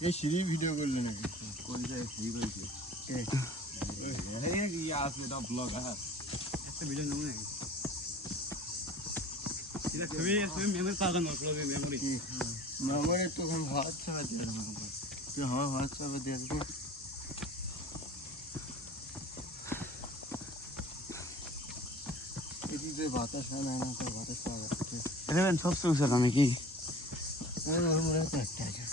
এই সিঁড়ি ভিডিও করলে নাকি কোন জায়গায় সিঁড়ি করেছে আছে এটা ব্লগ একটা ভিডিও নেব নাকি এটা তুমি মেমোরি পাবেন না মেমোরি মেমোরি তো এখন হোয়াটসঅ্যাপে দিয়ে দেবো তুই হোয়াটসঅ্যাপে দিয়ে দেবো এদিকে বাতাস হয় না তো বাতাস পাওয়া যাচ্ছে রেবেন সবচেয়ে উঁচা আমি কি ওর মনে হচ্ছে একটা আছে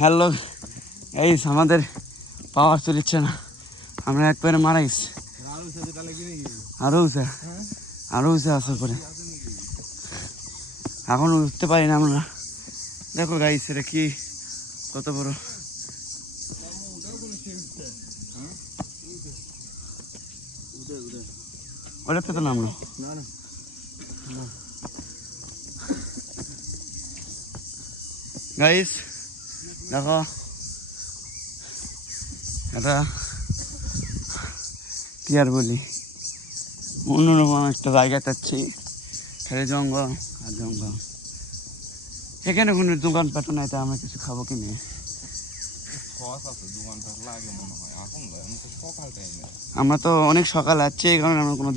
হ্যালো এই আমাদের পাওয়ার চলিচ্ছে না আমরা এক পায়ে মারা গেছি আরো উঁচা আছে করে এখন উঠতে পারি না আমরা দেখো গাইস এটা কি কত বড় ওটাতে তো নামলো গাইস দেখো এটা কি আর বলি অন্যরকম একটা জায়গা যাচ্ছি খালি জঙ্গল আর জঙ্গল এখানে কোনো দোকানপাট নাই তা আমরা কিছু খাবো কিনে আমরা তো অনেক সকাল আসছি এই কারণে আমরা কোনো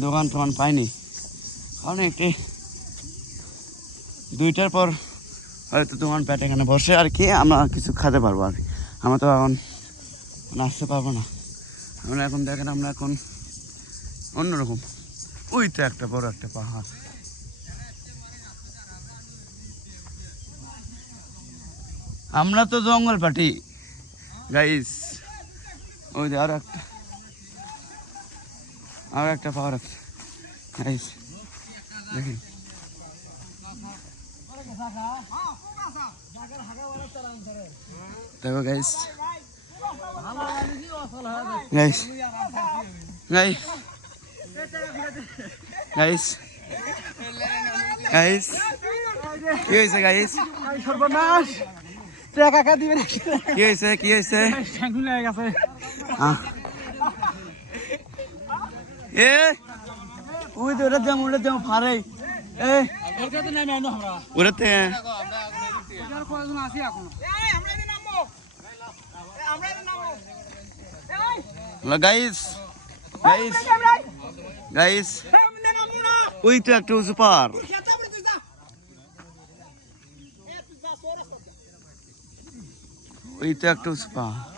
দোকান টোকান পাইনি কারণ একটি 2টার পর হয়তো দোকানপাট এখানে বসে আর কি আমরা কিছু খেতে পারবো আর আমরা তো এখন আসতে পারবো না আমরা এখন দেখেন আমরা এখন অন্যরকম ওই তো একটা বড় একটা পাহাড় আমরা তো জঙ্গল পাটি গাইস ওই যে আর একটা পাহাড় আছে গাইস দেখেন দেখো guys guys guys guys guys কি হয়েছে গাইস সর্বনাশ টাকা দিবে কি হয়েছে শ্যাঙ্কুল হয়ে গেছে এ ওই তো ওটা যেমন ফারে এ ওটাতে নামে আনো আমরা ওটাতে ওটার কয়জন আছে এখন আমরা এদিকে নামবো আমরা এদিকে নামবো গাইস ওই তো একটা উঁচু পাহাড় ওই তো একটা উঁচু পাহাড়